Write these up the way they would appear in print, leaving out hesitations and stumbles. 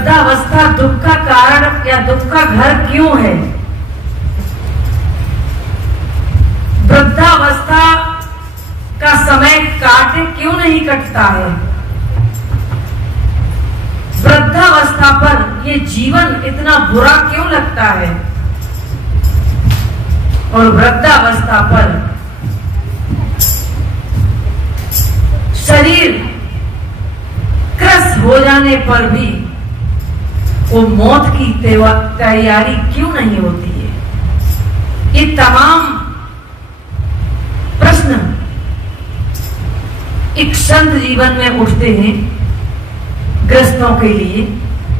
वृद्धावस्था दुख का कारण या दुख का घर क्यों है? वृद्धावस्था का समय काटे क्यों नहीं कटता है? वृद्धावस्था पर ये जीवन इतना बुरा क्यों लगता है? और वृद्धावस्था पर शरीर क्रस हो जाने पर भी वो मौत की तैयारी क्यों नहीं होती है? ये तमाम प्रश्न एक संत जीवन में उठते हैं ग्रस्तों के लिए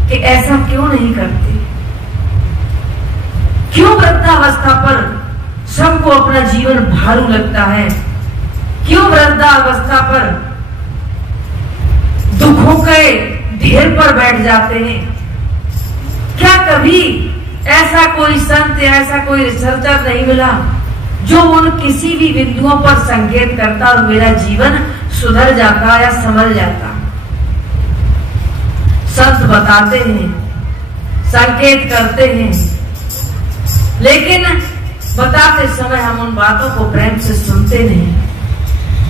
कि ऐसा क्यों नहीं करते? क्यों वृद्धावस्था पर सबको अपना जीवन भारू लगता है? क्यों वृद्धावस्था पर दुखों के ढेर पर बैठ जाते हैं? क्या कभी ऐसा कोई संत या ऐसा कोई रिसर्चर नहीं मिला जो उन किसी भी बिंदुओं पर संकेत करता और मेरा जीवन सुधर जाता या संभल जाता? संत बताते हैं, संकेत करते हैं, लेकिन बताते समय हम उन बातों को प्रेम से सुनते नहीं।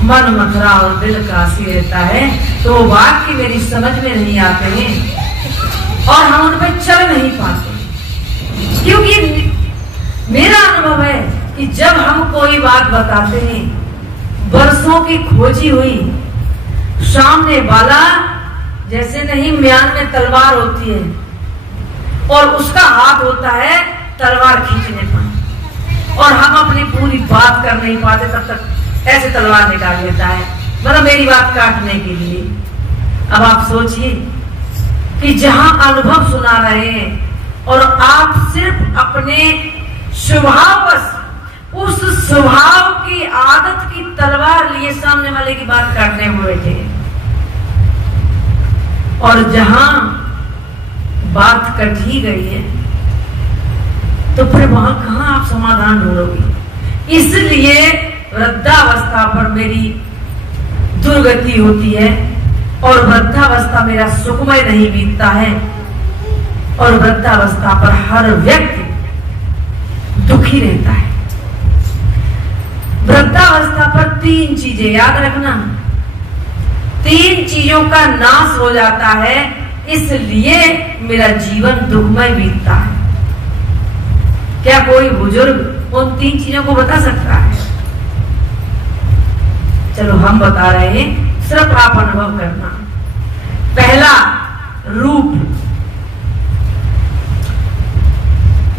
मन मथुरा और दिल काशी रहता है तो वो वाक्य मेरी समझ में नहीं आते हैं और हम उन पर चल नहीं पाते। क्योंकि मेरा अनुभव है कि जब हम कोई बात बताते हैं, वर्षों की खोजी हुई, सामने वाला जैसे नहीं म्यान में तलवार होती है और उसका हाथ होता है तलवार खींचने पर, और हम अपनी पूरी बात कर नहीं पाते, तब तक ऐसे तलवार निकाल लेता है, मतलब मेरी बात काटने के लिए। अब आप सोचिए कि जहां अनुभव सुना रहे हैं और आप सिर्फ अपने स्वभाववश उस स्वभाव की आदत की तलवार लिए सामने वाले की बात काटने हुए थे, और जहां बात कट ही गई है तो फिर वहां कहां आप समाधान ढूंढोगे? इसलिए वृद्धावस्था पर मेरी दुर्गति होती है और वृद्धावस्था मेरा सुखमय नहीं बीतता है, और वृद्धावस्था पर हर व्यक्ति दुखी रहता है। वृद्धावस्था पर 3 चीजें याद रखना, 3 चीजों का नाश हो जाता है, इसलिए मेरा जीवन दुखमय बीतता है। क्या कोई बुजुर्ग उन 3 चीजों को बता सकता है? चलो हम बता रहे हैं, सिर्फ आप अनुभव करना। पहला, रूप।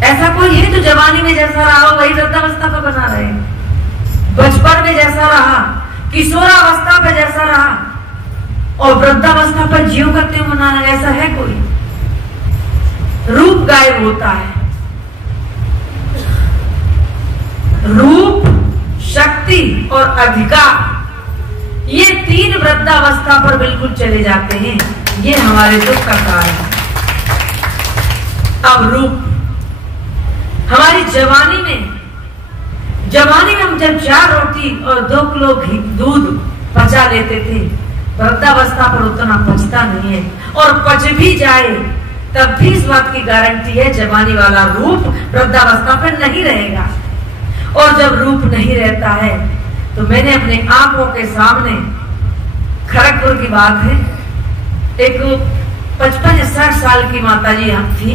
ऐसा कोई है जो जवानी में जैसा रहा हो वही वृद्धावस्था पर बना रहे? बचपन में जैसा रहा, किशोरावस्था पर जैसा रहा और वृद्धावस्था पर जीव करते हुए मना रहे, ऐसा है कोई? रूप गायब होता है। रूप, शक्ति और अधिकार, ये 3 वृद्धावस्था पर बिल्कुल चले जाते हैं। ये हमारे दुख का कारण है। अब रूप, हमारी जवानी में हम जब 4 रोटी और 2 किलो दूध पचा लेते थे, वृद्धावस्था पर उतना पचता नहीं है, और पच भी जाए तब भी इस बात की गारंटी है जवानी वाला रूप वृद्धावस्था पर नहीं रहेगा। और जब रूप नहीं रहता है तो मैंने अपने आंखों के सामने, खड़गपुर की बात है, एक 55-60 साल की माताजी हम थी,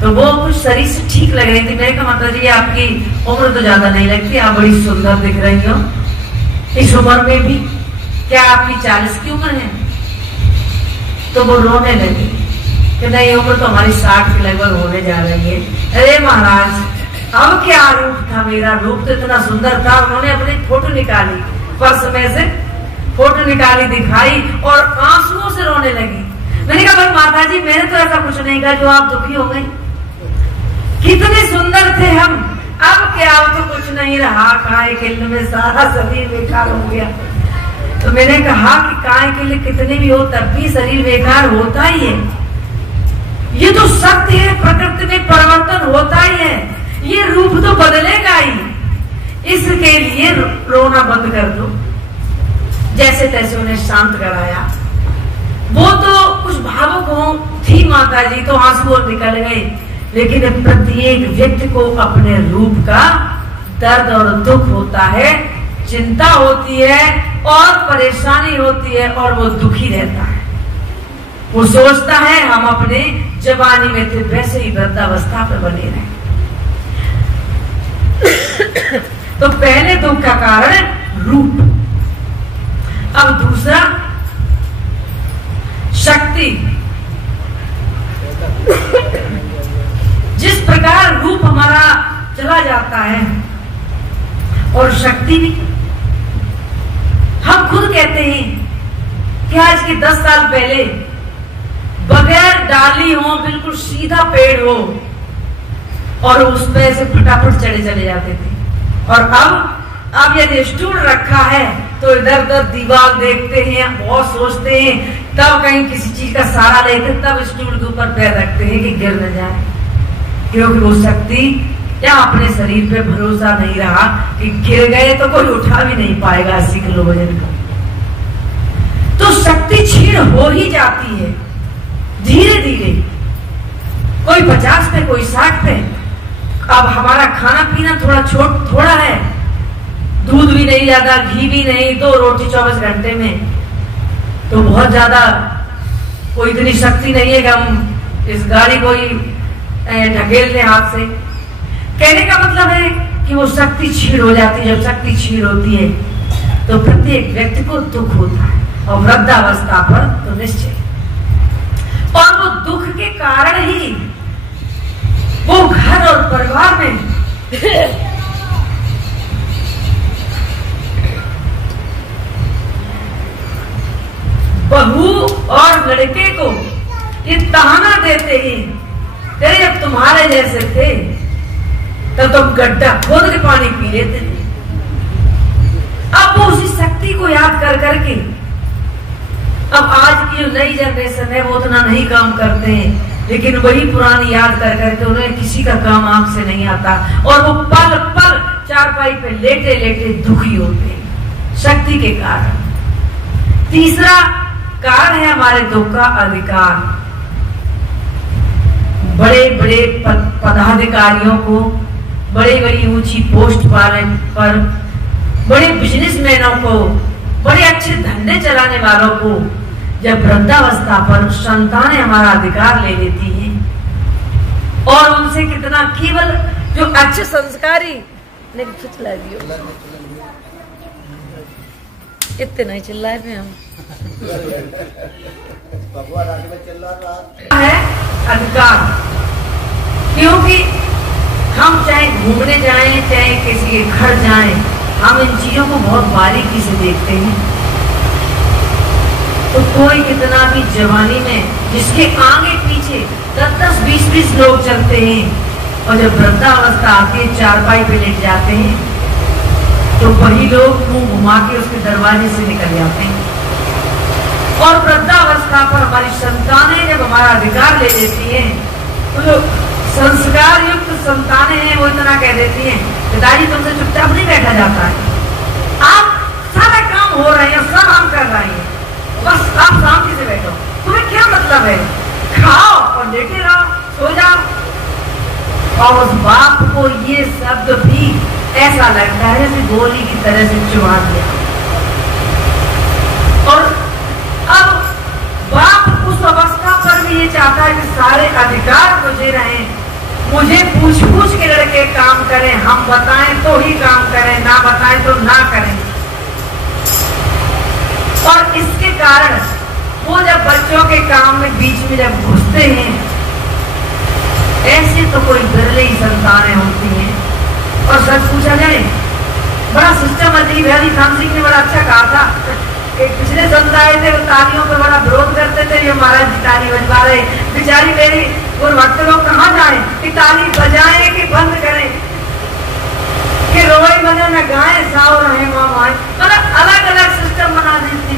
तो वो कुछ शरीर से ठीक लग रही थी। मैंने कहा माताजी आपकी उम्र तो ज्यादा नहीं लगती, आप बड़ी सुंदर दिख रही हो इस उम्र में भी, क्या आपकी 40 की उम्र है? तो वो रोने लगी कि नहीं, उम्र तो हमारी 60 के लगभग होने जा रही है। अरे महाराज, अब क्या रूप था मेरा, रूप तो इतना सुंदर था। उन्होंने अपनी फोटो निकाली, पर्स में से फोटो निकाली, दिखाई और आंसुओं से रोने लगी। मैंने कहा भाई माताजी, मैंने तो ऐसा कुछ नहीं कहा जो आप दुखी हो गई, कितने सुंदर थे हम, अब क्या, अब तो कुछ नहीं रहा, काय के लिए में सारा शरीर बेकार हो गया। तो मैंने कहा कि काय के लिए कितने भी हो तब भी शरीर बेकार होता ही है, ये तो सत्य है, प्रकृति में परिवर्तन होता ही है, ये रूप तो बदलेगा ही। इसके लिए रोना बंद कर दो। जैसे तैसे उन्हें शांत कराया। वो तो कुछ भावुक हो थी माता जी, तो आंसू और निकल गए। लेकिन प्रत्येक व्यक्ति को अपने रूप का दर्द और दुख होता है, चिंता होती है और परेशानी होती है, और वो दुखी रहता है। वो सोचता है हम अपने जवानी में थे वैसे ही वृद्धावस्था पे बने रहे। तो पहले दुख का कारण रूप। अब दूसरा शक्ति। जिस प्रकार रूप हमारा चला जाता है और शक्ति भी, हम खुद कहते हैं कि आज के 10 साल पहले बगैर डाली हो, बिल्कुल सीधा पेड़ हो और उस पे से फटाफट चढ़े चले जाते थे। और अब यदि स्टूल रखा है तो इधर उधर दीवार देखते हैं, बहुत सोचते हैं, तब कहीं किसी चीज का सहारा लेते, तब स्टूल के ऊपर पैर रखते हैं कि गिर न जाए, क्योंकि वो शक्ति या अपने शरीर पे भरोसा नहीं रहा कि गिर गए तो कोई उठा भी नहीं पाएगा 80 किलो वजन का। तो शक्ति क्षीण हो ही जाती है धीरे धीरे, कोई 50 पे, कोई 60 पे। अब हमारा खाना पीना थोड़ा है, दूध भी नहीं ज्यादा, घी भी नहीं, 2 रोटी 24 घंटे में, तो बहुत ज्यादा कोई इतनी शक्ति नहीं है कि हम इस गाड़ी को ही ढकेल लें हाथ से। कहने का मतलब है कि वो शक्ति क्षीण हो जाती है। जब शक्ति क्षीण होती है तो प्रत्येक व्यक्ति को दुख होता है, और वृद्धावस्था पर तो निश्चय। और वो दुख के कारण ही वो घर और परिवार में बहू और लड़के को ये ताना देते हैं, तेरे जब तुम्हारे जैसे थे तब तुम गड्ढा खोद के पानी पी लेते थे। अब वो उसी शक्ति को याद कर करके, अब आज की जो नई जनरेशन है वो उतना नहीं काम करते हैं, लेकिन वही पुरानी याद कर करके उन्हें किसी का काम आंख से नहीं आता, और वो पल पल चारपाई पे लेटे लेटे दुखी होते हैं शक्ति के कारण। तीसरा कारण है हमारे दुख का अधिकार। बड़े बड़े पदाधिकारियों को, बड़ी बड़ी ऊंची पोस्ट वाले पर, बड़े बिजनेसमैनों को, बड़े अच्छे धंधे चलाने वालों को जब वृद्धावस्था पर संतानें हमारा अधिकार ले लेती हैं, और उनसे कितना केवल जो अच्छे संस्कारी इतने नहीं चिल्लाए पे हम है अधिकार। क्योंकि हम चाहे घूमने जाएं, चाहे किसी के घर जाएं, हम इन चीजों को बहुत बारीकी से देखते हैं। तो कोई कितना भी जवानी में जिसके आगे पीछे 10-10, 20-20 लोग चलते हैं, और जब वृद्धावस्था आती है चारपाई पे लेट जाते हैं, तो वही लोग मुंह घुमा के उसके दरवाजे से निकल जाते हैं। और वृद्धावस्था पर हमारी संतानें जब हमारा अधिकार ले लेती हैं, तो जो संस्कार युक्त संतानें हैं वो इतना कह देती हैं, पिताजी तुमसे चुपचाप नहीं बैठा जाता है, आप सारा काम हो रहे हैं, सब हम कर रहे हैं, बस आप शांति से बैठो, तुम्हें क्या मतलब है, खाओ और लेटे रहो, सो जाओ। और उस बाप को ये शब्द भी ऐसा लगता है जैसे गोली की तरह से चुभा दिया। और अब बाप उस अवस्था पर भी ये चाहता है कि सारे अधिकार मुझे रहे, मुझे पूछ पूछ के लड़के काम करें, हम बताएं तो ही काम करें, ना बताएं तो ना करें। और इसके कारण वो जब बच्चों के काम में बीच में जब घुसते हैं, ऐसे तो कोई बिरले ही संतानें होती हैं। और सच पूछा जाए, बड़ा सिस्टम अजीब है। थान सिंह ने बड़ा अच्छा कहा था, एक पिछले संत आए थे, वो तालियों पे बड़ा विरोध करते थे, ये महाराज जी ताली बजवा रहे, बेचारी मेरी गुरुभक्त लोग कहाँ जाए कि ताली बजाएं कि बंद करें, कि रोए बने न गाएं, साव रहे माँ, मतलब अलग अलग सिस्टम बना देते।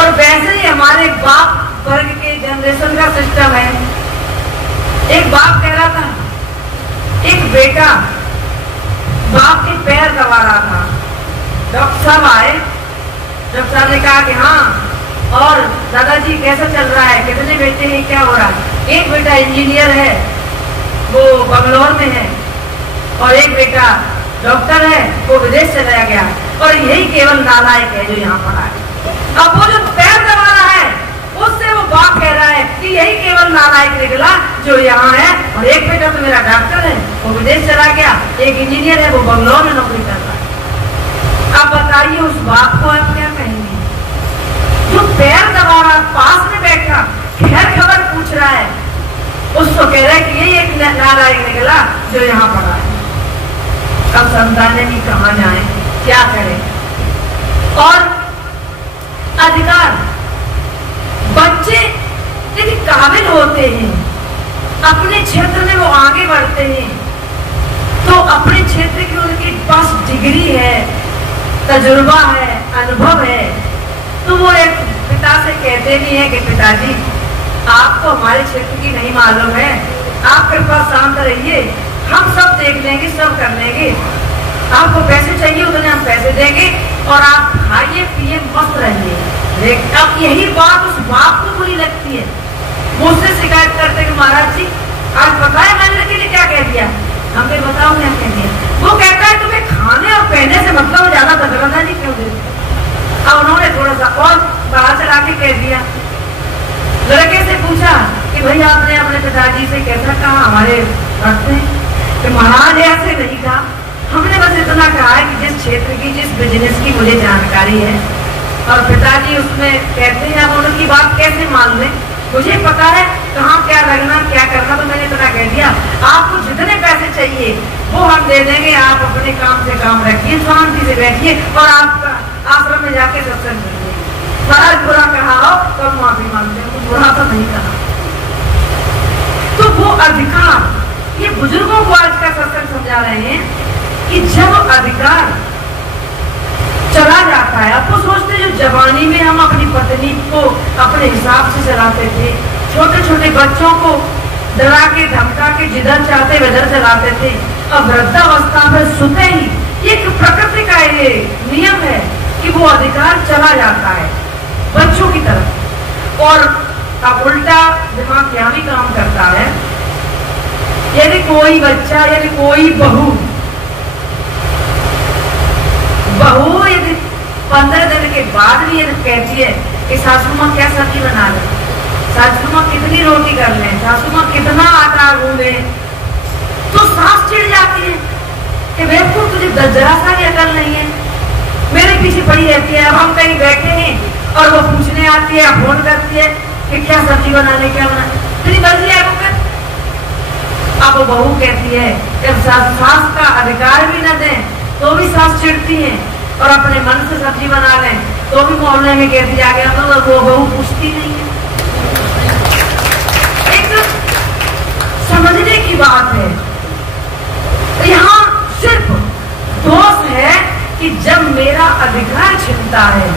और वैसे ही हमारे बाप वर्ग के जनरेशन का सिस्टम है। एक बाप कह रहा था, एक बेटा बाप के पैर दबा रहा था, डॉक्टर साहब आए, डॉक्टर साहब ने कहा कि हाँ, और दादाजी कैसा चल रहा है, कितने बेटे हैं, क्या हो रहा है। एक बेटा इंजीनियर है, वो बंगलोर में है, और एक बेटा डॉक्टर है, वो विदेश चला गया, और यही केवल नालायक है जो यहाँ पढ़ा है। अब वो जो पैर दबा रहा है उससे वो बाप कह रहा है कि यही केवल नालायक निकला जो यहाँ है, और एक बेटा तो मेरा डॉक्टर है, वो विदेश चला गया, एक इंजीनियर है, वो बंगलोर में नौकरी कर रहा है। अब बताइए उस बाप को आप क्या कहेंगे जो पैर दबा रहा, पास में बैठा, खैर खबर पूछ रहा है, उसको कह रहा है कि यही एक नालायक निकला जो यहाँ पढ़ा है। अब समझाने की कहाँ जाए, क्या करें। और अधिकार, बच्चे यदि काबिल होते हैं, अपने क्षेत्र में वो आगे बढ़ते हैं, तो अपने क्षेत्र की उनके पास डिग्री है, तजुर्बा है, अनुभव है, तो वो एक पिता से कहते नहीं है कि पिताजी आपको हमारे क्षेत्र की नहीं मालूम है, आप कृपया शांत रहिए, हम सब देख लेंगे, सब कर लेंगे, आपको पैसे चाहिए उतने हम पैसे देंगे और आप खाइए पिए मस्त रहिए। अब यही बात उस बाप को बुरी लगती है, मुझसे शिकायत करते कि महाराज जी आज पता है मैंने लड़के ने क्या कह दिया, हमें बताओ क्या कह दिया। वो कहता है तुम्हें खाने और पहनने से मतलब ज्यादा तकरार नहीं क्यों देते। अब उन्होंने थोड़ा सा और बाहर चला के कह दिया, लड़के से पूछा कि भाई आपने अपने पिताजी से कैसा कहा, हमारे भक्त ने कि महाराज ऐसे नहीं कहा, हमने बस इतना कहा है कि जिस क्षेत्र की, जिस बिजनेस की मुझे जानकारी है, और पिताजी उसमें कहते हैं अब उनकी बात कैसे मान लें, मुझे पता है कहाँ क्या लगना क्या करना, तो मैंने इतना कह दिया आपको जितने पैसे चाहिए वो हम दे देंगे, आप अपने काम से काम रखिए, शांति से बैठिए और आप आश्रम में जाके सत्संग करिए। महाराज बुरा कहा हो तो हम माफी मांगते हैं, बुरा तो नहीं कहा। तो वो अधिकार, ये बुजुर्गों को आज का सत्संग समझा रहे हैं कि जब अधिकार चला जाता है, आपको सोचते जो जवानी में हम अपनी पत्नी को अपने हिसाब से चलाते थे, छोटे छोटे बच्चों को डरा के धमका के जिधर चाहते वधर चलाते थे, अब वृद्धावस्था में सुते ही एक प्रकृति का ये नियम है कि वो अधिकार चला जाता है बच्चों की तरफ। और अब उल्टा दिमाग क्या भी काम करता है, यदि कोई बच्चा, यदि कोई बहू यदि 15 दिन के बाद भी ये कहती है कि सासू माँ क्या सब्जी बना ले, सासू माँ कितनी रोटी कर ले, सासू माँ कितना आटा गूंदे, तो सास चिढ़ जाती है कि बेवकूफ तुझे जरा सा भी अकल नहीं है, मेरे पीछे पड़ी रहती है। अब हम कहीं बैठे हैं और वो पूछने आती है, फोन करती है कि क्या सब्जी बना ले, क्या बना, तेरी मर्जी है वो कर। अब वो बहू कहती है जब सास का अधिकार भी न दें तो भी सास चिढ़ती है, और अपने मन से सब्जी बना लें तो भी मोहल्ले में कहती जाके तो वो बहू पूछती नहीं है। एक समझने की बात है, यहाँ सिर्फ दोष है कि जब मेरा अधिकार छिनता है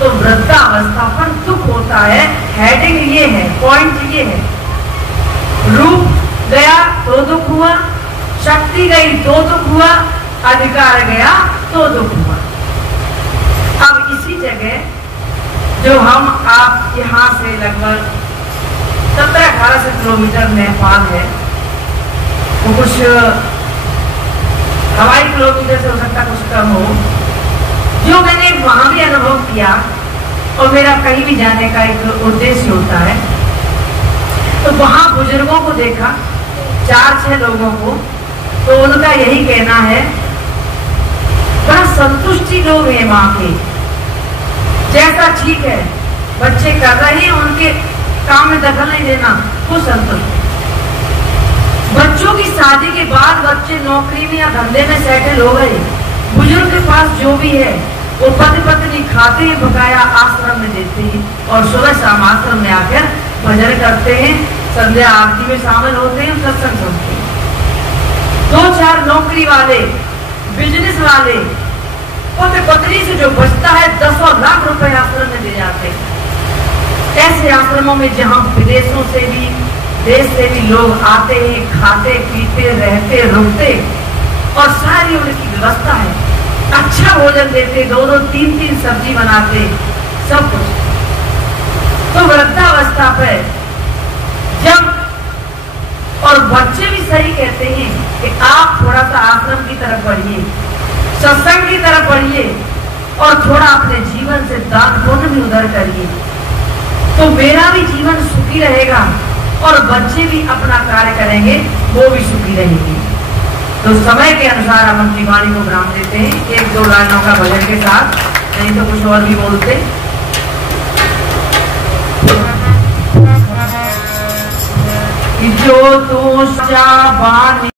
तो वृद्धावस्था पर दुख होता है। हेडिंग ये है, पॉइंट ये है, रूप गया तो दुख हुआ, शक्ति गई तो दुख हुआ, अधिकार गया तो दुख हुआ। अब इसी जगह जो हम आप यहाँ से लगभग 17-18 किलोमीटर नेपाल है, वो कुछ हवाई किलोमीटर से हो सकता कुछ कम हो, जो मैंने वहां भी अनुभव किया, और मेरा कहीं भी जाने का एक उद्देश्य होता है, तो वहां बुजुर्गों को देखा, 4-6 लोगों को, तो उनका यही कहना है, बड़ा संतुष्टि लोग हैं माँ के, जैसा ठीक है बच्चे कर रहे हैं उनके काम में दखल नहीं देना, वो संतुष्ट। बच्चों की शादी के बाद बच्चे नौकरी में या धंधे में सेटल हो गए, बुजुर्ग के पास जो भी है वो पति पत्नी खाते हैं, बकाया आश्रम में देते हैं, और सुबह शाम आश्रम में आकर भजन करते हैं, संध्या आरती में शामिल होते हैं, सत्संग सुनते हैं। 2-4 नौकरी वाले, बिजनेस वाले, पति पत्नी से जो बचता है 10 लाख रुपए आश्रम में दे जाते हैं। ऐसे आश्रमों में जहां विदेशों से भी, देश से भी लोग आते हैं, खाते पीते रहते रुकते, और सारी उनकी व्यवस्था है, अच्छा भोजन देते, 2-2 3-3 सब्जी बनाते, सब कुछ। तो वृद्धावस्था पे जब तरफ बढ़िए, सत्संग की तरफ बढ़िए और थोड़ा अपने जीवन से दान पुण्य भी उधर करिए, तो मेरा भी जीवन सुखी रहेगा और बच्चे भी अपना कार्य करेंगे, वो भी सुखी रहेंगे। तो समय के अनुसार हम अपनी वाणी को विराम देते हैं, एक दो लाइनों का भजन के साथ, नहीं तो कुछ और भी बोलते। जो तू सच्चा बानी